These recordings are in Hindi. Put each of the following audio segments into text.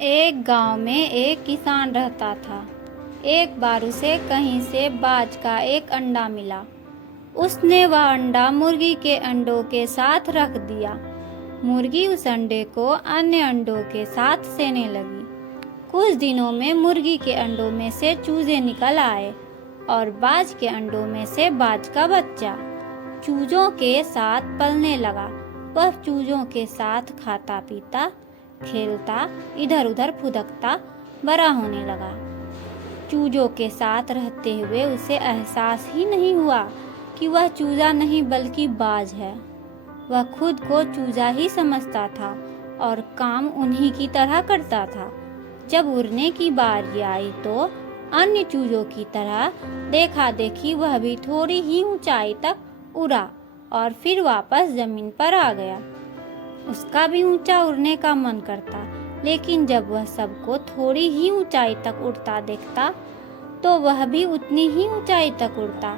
एक गांव में एक किसान रहता था। एक बार उसे कहीं से बाज का एक अंडा मिला। उसने वह अंडा मुर्गी के अंडों के साथ रख दिया। मुर्गी उस अंडे को अन्य अंडों के साथ सेने लगी। कुछ दिनों में मुर्गी के अंडों में से चूजे निकल आए और बाज के अंडों में से बाज का बच्चा चूजों के साथ पलने लगा। वह चूजों के साथ खाता पीता, खेलता, इधर उधर फुदकता बड़ा होने लगा। चूजों के साथ रहते हुए उसे एहसास ही नहीं हुआ कि वह चूजा नहीं बल्कि बाज है। वह खुद को चूजा ही समझता था और काम उन्हीं की तरह करता था। जब उड़ने की बारी आई तो अन्य चूजों की तरह देखा देखी वह भी थोड़ी ही ऊंचाई तक उड़ा और फिर वापस जमीन पर आ गया। उसका भी ऊंचा उड़ने का मन करता, लेकिन जब वह सबको थोड़ी ही ऊंचाई तक उड़ता देखता तो वह भी उतनी ही ऊंचाई तक उड़ता।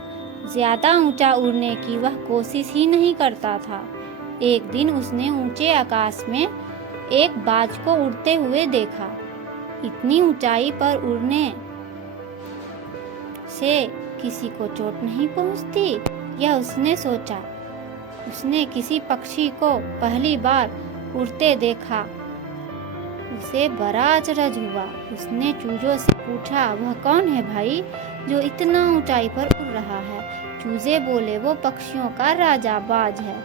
ज्यादा ऊंचा उड़ने की वह कोशिश ही नहीं करता था। एक दिन उसने ऊंचे आकाश में एक बाज को उड़ते हुए देखा। इतनी ऊंचाई पर उड़ने से किसी को चोट नहीं पहुंचती, यह उसने सोचा। उसने किसी पक्षी को पहली बार उड़ते देखा। उसे बड़ा अचरज हुआ। उसने चूजों से पूछा, वह कौन है भाई जो इतना ऊंचाई पर उड़ रहा है? चूजे बोले, वो पक्षियों का राजा बाज है।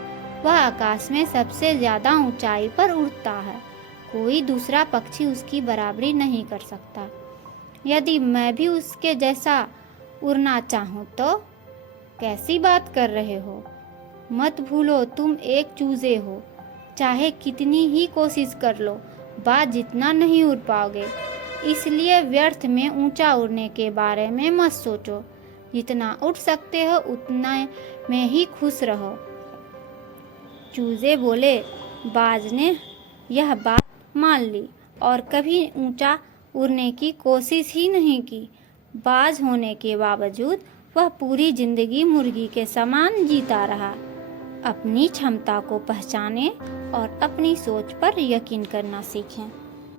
वह आकाश में सबसे ज्यादा ऊंचाई पर उड़ता है। कोई दूसरा पक्षी उसकी बराबरी नहीं कर सकता। यदि मैं भी उसके जैसा उड़ना चाहूं तो? कैसी बात कर रहे हो? मत भूलो तुम एक चूजे हो। चाहे कितनी ही कोशिश कर लो, बाज जितना नहीं उड़ पाओगे। इसलिए व्यर्थ में ऊंचा उड़ने के बारे में मत सोचो। जितना उड़ सकते हो उतना में ही खुश रहो। चूजे बोले। बाज ने यह बात मान ली और कभी ऊंचा उड़ने की कोशिश ही नहीं की। बाज होने के बावजूद वह पूरी जिंदगी मुर्गी के समान जीता रहा। अपनी क्षमता को पहचानें और अपनी सोच पर यकीन करना सीखें।